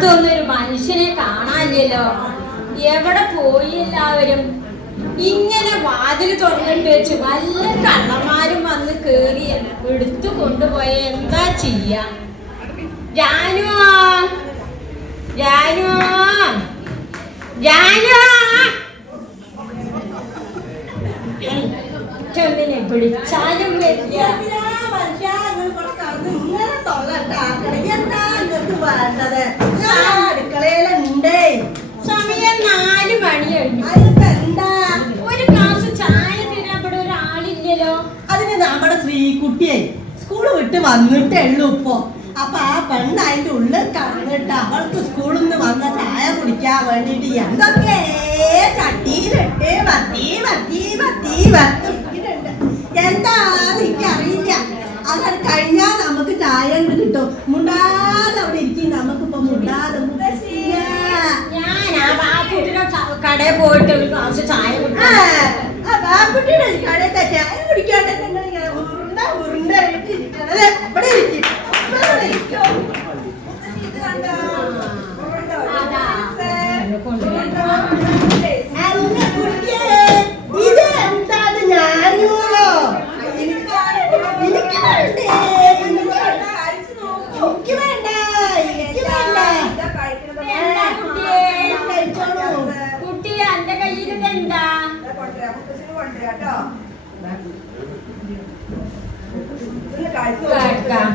ഭാഗത്തൊന്നും ഒരു മനുഷ്യനെ കാണാനില്ലല്ലോ. എവിടെ പോയി എല്ലാവരും? ഇങ്ങനെ വാതിൽ തുറന്നിട്ട് വെച്ച് വല്ല കള്ളന്മാരും വന്ന് കേറി എടുത്തു കൊണ്ടുപോയ എന്താ ചെയ്യാ? ജാനു ജാനു ജാനു ചെന്നിനെ പിടിച്ചാലും വരില്ല. ശ്രീകുട്ടിയെ സ്കൂൾ വിട്ട് വന്നിട്ടേ ഉള്ളൂ ഇപ്പൊ. അപ്പൊ ആ പെണ്ണ് അതിന്റെ ഉള്ളിൽ കടന്നിട്ട് അവൾക്ക് സ്കൂളിൽ നിന്ന് വന്ന ചായ കുടിക്കാൻ വേണ്ടിട്ട് എന്തൊക്കെ ചട്ടിയിലിട്ട് വത്തി വത്തി വത്തി വത്തിയിട്ടുണ്ട് എന്താന്ന് എനിക്കറിയില്ല. അത് കഴിഞ്ഞാൽ നമുക്ക് ചായ കിട്ടും. മുണ്ടാതെ അവിടെ ഇരിക്കും. നമുക്കിപ്പോ മുണ്ടാതെ. ഞാൻ ആ കടയിൽ പോയിട്ട് ഒരു പ്രാവശ്യം ചായ ആ, കുടിക്കാം ആ ബാപ്പുട്ടിയുടെ കടയിലത്തെ ചായ കുടിക്കാണ്ട് നിങ്ങൾ ഇങ്ങനെ ഉരുണ്ട ഉരുണ്ട ഇരിക്കണത് ഇവിടെ ഇരിക്കും ഇവിടെ ഇരിക്കും. ഇത് കണ്ടോ? അതാ കൊണ്ടുവരാൻ അല്ല കുട്ടിയെ, ഇത് എന്താണ് ഞാനോ? എനിക്ക് വേണ്ടേ, എനിക്ക് വേണ്ട, എനിക്ക് വേണ്ട, എനിക്ക് വേണ്ട. എന്താ കുട്ടിയെ? കഴിച്ചോളൂ. കുട്ടി എന്റെ കയ്യിൽ ഇതെന്താ കേൾക്കാം.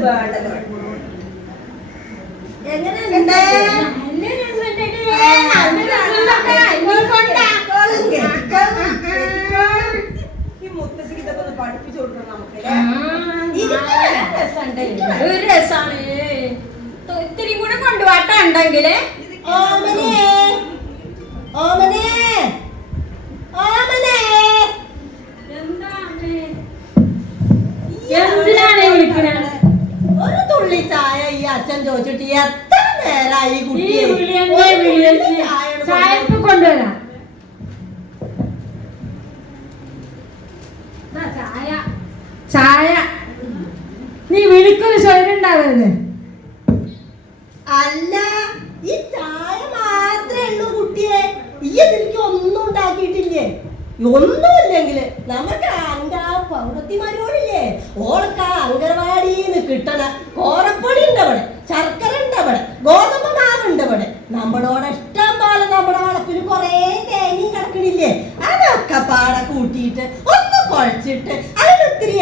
മുത്തശ്ശിക്ക് ഇത് വേണ്ടല്ലോ എങ്ങനെയുണ്ട് നല്ല രസമുണ്ടെടി. നല്ല രസമുണ്ടൊക്കെ. നീ കൊണ്ടാ. ഒരു രസാണ് ഇത്തിരി കൂടെ കൊണ്ടുപോട്ടെ ഉണ്ടെങ്കിൽ ഓമനെ ഓമനെ ഓമനെ എന്തിനാണ് ഈ വിളിക്കണെ? ഒരു തുള്ളി ചായ ഈ അച്ഛൻ ചോദിച്ചിട്ട് എത്ര നേരായി ഈ ഈ കുട്ടിയെ വിളി എന്നെ ഒരു വിളി തുള്ളി എന്ന് ചായ ഒന്ന് ചായ കൊണ്ടുവാ. ഇപ്പൊ കൊണ്ടുവരാം ദാ ചായ ചായ നീ വിളിക്കൊരു സ്വയം അല്ല ഈ ചായ മാത്രമേ ഉള്ളൂ കുട്ടിയെ. ഈ ഇതിലേക്ക് ഒന്നും ഉണ്ടാക്കിയിട്ടില്ലേ? ഒന്നുമില്ലെങ്കിൽ നമുക്ക് അങ്കാ പൗരത്തിമാരോടില്ലേ ഓൾക്ക് ആ അങ്കർവാടിന്ന് കിട്ടണ കോറപ്പൊടി ഉണ്ട് അവിടെ ശർക്കര ഉണ്ട് അവിടെ ഗോതമ്പ് മാവ് അവിടെ നമ്മളോട് ഇഷ്ടം പോലെ നമ്മുടെ വളപ്പിൽ കുറേ തേങ്ങയും കിടക്കണില്ലേ അതൊക്കെ പാടെ കൂട്ടിയിട്ട് ഒന്ന് കുഴച്ചിട്ട് അതിലൊത്തിരി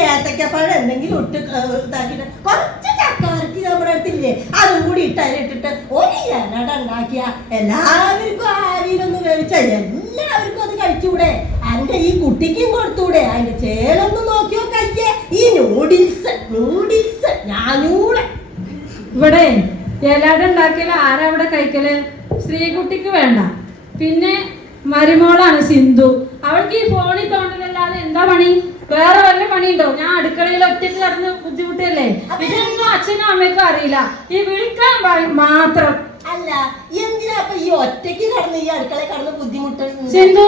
ഏത്തക്കപ്പഴം എന്തെങ്കിലും ഇട്ട് ഇതാക്കിയിട്ട് കുറച്ച് ചക്ക വരട്ടി നമ്മുടെ അടുത്തില്ലേ? അതും കൂടി ഇട്ട് അതിലിട്ടിട്ട് ഒരു ഇലട ഉണ്ടാക്കിയ എല്ലാവർക്കും ആവിയിലൊന്ന് വേവിച്ച എല്ലാവർക്കും അത് കഴിച്ചൂടെ? അതിന്റെ ഈ കുട്ടിക്കും കൊടുത്തൂടെ? അതിന്റെ ചേലൊന്ന് നോക്കിയോ കയ്യേ? ഈ നൂഡിൽസ് നൂഡിൽസ് ഞാനൂടെ ഇവിടെ ഇലാട ഉണ്ടാക്കിയാൽ ആരാ ഇവിടെ കഴിക്കൽ? സ്ത്രീകുട്ടിക്ക് വേണ്ട. പിന്നെ മരുമോളാണ് സിന്ധു. അവൾക്ക് ഈ ഫോണിൽ തോന്നലല്ലാതെ എന്താ പണി? വേറെ വല്ല പണിയുണ്ടോ? ഞാൻ അടുക്കളയിൽ ഒറ്റയ്ക്ക് നടന്ന് ബുദ്ധിമുട്ടല്ലേ ഇതൊന്നും അച്ഛനും അമ്മയ്ക്കും അറിയില്ല. ഈ വിളിക്കാൻ പറയും മാത്രം. അല്ല എന്തിനാ ഈ ഒറ്റയ്ക്ക് കടന്ന് ഈ അടുക്കളയിൽ കടന്ന് ബുദ്ധിമുട്ടുന്നു സിന്ധു.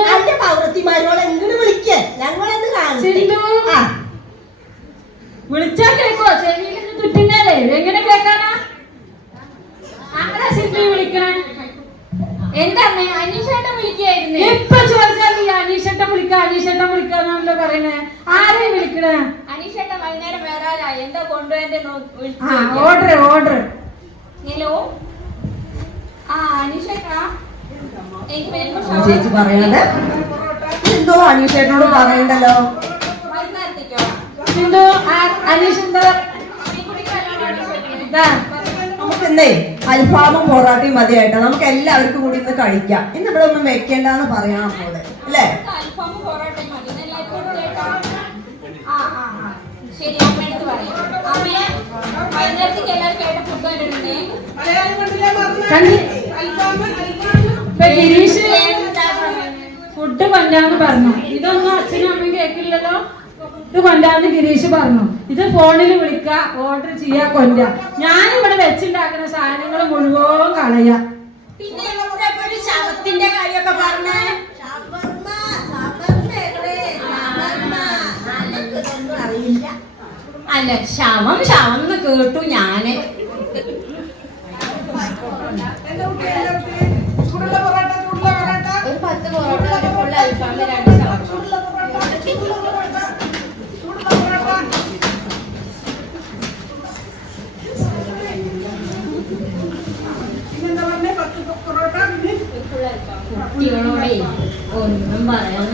വിളിക്കാന്നാണല്ലോ പറയണേ ആരെയും വിളിക്കണേ? അനീഷേട്ടൻ വൈകുന്നേരം വരാനാ എന്താ കൊണ്ടുപോയെന്ന് ആ ഓർഡർ ഓർഡർ ഹലോ? ആ അനീഷേട്ടാ. ചേച്ചി പറയാതെ എന്തോ അനീഷേട്ടനോട് പറയണ്ടല്ലോ. സിന്ധു അനീഷ് എന്താ? ഈ കുടിക്ക് വല്ലതും നമുക്ക് ഇന്നേ അൽഫാമും പൊറാട്ടയും മതിയായിട്ട്. നമുക്ക് എല്ലാവർക്കും കൂടി ഇന്ന് കഴിക്കാം. ഇന്ന് ഇവിടെ ഒന്നും വെക്കേണ്ടെന്ന് പറയണം പോലെ അല്ലേ നമുക്ക് അൽഫാമും പൊറോട്ടയും മതി ഇന്ന് എല്ലാവർക്കും കൊടുത്തേക്കാം. ആ ആ ആ ശരി അമ്മയടുത്ത് പറയാം അമ്മയെ വൈകുന്നേരത്തേക്ക് എല്ലാവർക്കും ആയിട്ട് ഫുഡ് കൊണ്ടാന്ന് പറഞ്ഞു. ഇതൊന്നും അച്ഛനും അമ്മയും കേൾക്കില്ലല്ലോ ഫുഡ് കൊണ്ടാന്ന് ഗിരീഷ് പറഞ്ഞു. ഇത് ഫോണിൽ വിളിക്ക ഓർഡർ ചെയ്യാ കൊണ്ട. ഞാനിവിടെ വെച്ചുണ്ടാക്കുന്ന സാധനങ്ങൾ മുഴുവൻ കളയാ. പിന്നെ ഒരു ശവത്തിന്റെ കാര്യമൊക്കെ പറഞ്ഞേ. അല്ല ശവം ശവം എന്ന് കേട്ടു ഞാൻ. ഒരു പത്ത് പൊറോട്ട ഒരു ഫുൾ അൽഫാം രണ്ട് ഷവർമ്മ കുട്ടികളോടെ ഒന്നും പറയാൻ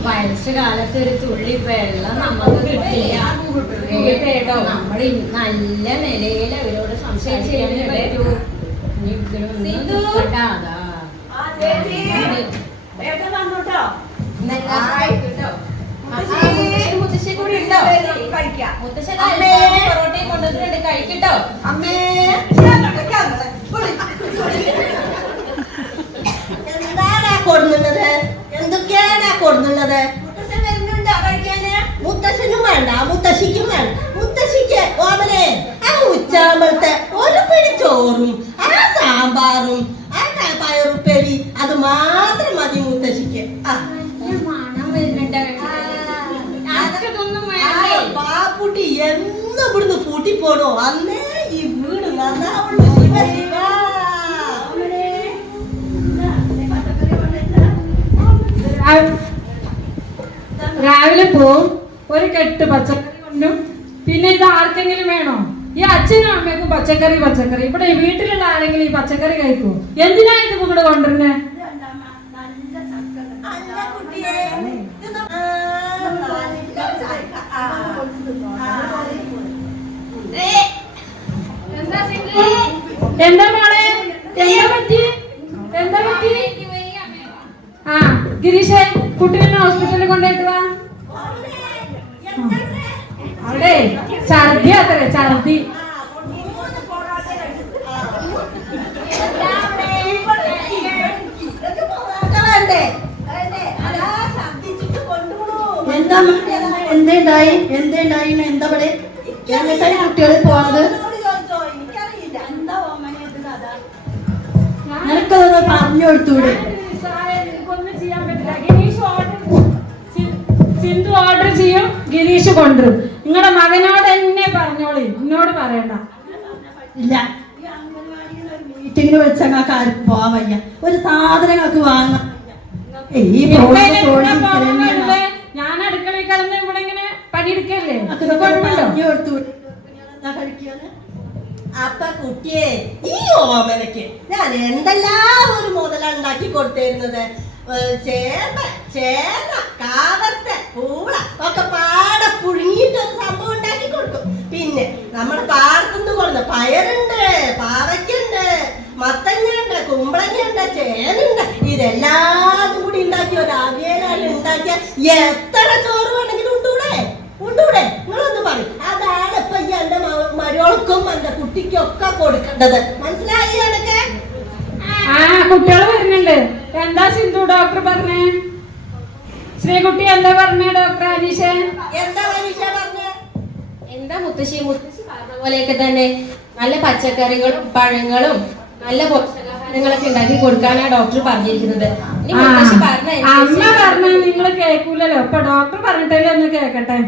നിക്കണ്ടോ വയസ്സുകാലത്ത് ഒരു തുള്ളി വെള്ളം നമുക്ക് കിട്ടില്ല. കേട്ടോ നമ്മൾ നല്ല നിലയിൽ അവരോട് സംസാരിക്കാനേ പറ്റൂ. മുത്തശ്ശി. കൂടി ഉണ്ടോ? കഴിക്കാം. മുത്തശ്ശി കൊണ്ടുവന്നിട്ടുണ്ട്. കഴിക്കട്ടോ അമ്മേ എന്താടാ കൊടുന്നുള്ളത് എന്തൊക്കെയാണ് കൊടുന്നുള്ളത്? മുത്തശ്ശൻ വരുന്നുണ്ടോ. കഴിക്കാന് മുത്തശ്ശനും വേണ്ട. മുത്തശ്ശിക്കും വേണ്ട. മുത്തശ്ശിക്ക് ഓമനെ ആ ഉച്ചാമ്പളത്തെ ഒരു പിടി ചോറും ആ സാമ്പാറും ആ പയറുപ്പേരി അത് മാത്രം മതി മുത്തശ്ശിക്ക്. ആ. പാപ്പുട്ടി എന്ന് ഇവിടുന്ന് പോണോ അന്നേ ഈ വീട് നന്നാവുള്ളൂ ശിവ ശിവ. ഓമനെ. രാവിലെ പോവും ഒരു കെട്ട് പച്ചക്കറി കൊണ്ടും. പിന്നെ ഇത് ആർക്കെങ്കിലും വേണോ? ഈ അച്ഛനും അമ്മയ്ക്കും പച്ചക്കറി പച്ചക്കറി. ഇവിടെ വീട്ടിലുള്ള ആരെങ്കിലും ഈ പച്ചക്കറി കഴിക്കുമോ എന്തിനാ ഇത് ഇവിടെ കൊണ്ടുവരുന്നേ. എന്താ മോളെ? എന്താ പറ്റി? എന്താ പറ്റി? ആ ഗിരീഷേ. കുട്ടീനെ ഹോസ്പിറ്റലിൽ കൊണ്ടുപോയിട്ട് വാ. അവിടെ ഛർദി അത്രേ ഛർദി. എന്താ എന്തേണ്ടായി എന്തേണ്ടായി എന്താ പറയേ എന്നിട്ടായി കുട്ടികൾ പോണത്? നിനക്കതൊന്ന് പറഞ്ഞു കൊടുത്തൂടെ? സിന്ധു ഓർഡർ ചെയ്യും? ഗിരീഷ് കൊണ്ടുവരും. നിങ്ങളുടെ മകനോട് തന്നെ പറഞ്ഞോളി. എന്നോട് പറയണ്ട. ഇല്ല. മീറ്റിങ്ങിന് വിളിച്ച ഞങ്ങൾക്ക് ആർക്കും പോവാൻ വയ്യ. ഒരു വാങ്ങാൻ പോകാൻ ഇത്രയും വെറുതെ ഞാൻ അടുക്കളയിൽ കിടന്ന് ഇവിടെ ഇങ്ങനെ പണിയെടുക്കല്ലേ? അപ്പൊ കുട്ടിയെ ഈ ഓമനക്ക് ഞാൻ എന്തെല്ലാം ഒരു മുതലുണ്ടാക്കി കൊടുത്തിരുന്നത്? ചേമ്പ് ചേന കാവത്ത് പൂള ഒക്കെ പാടെ പുഴുങ്ങിയിട്ട് ഒരു സംഭവം ഉണ്ടാക്കി കൊടുക്കും പിന്നെ നമ്മുടെ പാടത്തുനിന്ന് കൊടുത്ത പയറുണ്ട് പാവയ്ക്കുണ്ട് മത്തങ്ങയുണ്ട് കുമ്പളങ്ങയുണ്ട് ചേനുണ്ട്. ഇതെല്ലാം കൂടി ഉണ്ടാക്കി ഒരു അവിയലാണ് ഉണ്ടാക്കിയ എത്ര ചോറ് വേണമെങ്കിലും ഉണ്ടൂടെ? ഉണ്ടൂടെ? നിങ്ങളൊന്ന് പറയും. അതാണ് ഇപ്പൊ ഈ എന്റെ മരോൾക്കും എന്റെ കുട്ടിക്കും ഒക്കെ കൊടുക്കേണ്ടത്. മനസ്സിലായി അതൊക്കെ ആ കുട്ടികൾ വരുന്നുണ്ട്. എന്താ സിന്ധു ഡോക്ടർ പറഞ്ഞേ? ശ്രീകുട്ടി എന്താ പറഞ്ഞ ഡോക്ടർ അനീഷ? എന്താ പറഞ്ഞ? എന്താ മുത്തശ്ശി? മുത്തശ്ശി പറഞ്ഞ പോലെയൊക്കെ തന്നെ നല്ല പച്ചക്കറികളും പഴങ്ങളും നല്ല പോഷകാഹാരങ്ങളൊക്കെ ഉണ്ടാക്കി കൊടുക്കാനാ ഡോക്ടർ പറഞ്ഞിരിക്കുന്നത്. അമ്മ പറഞ്ഞ നിങ്ങൾ കേൾക്കൂലല്ലോ. ഇപ്പൊ ഡോക്ടർ പറഞ്ഞിട്ടല്ലേ ഒന്ന് കേക്കട്ടെ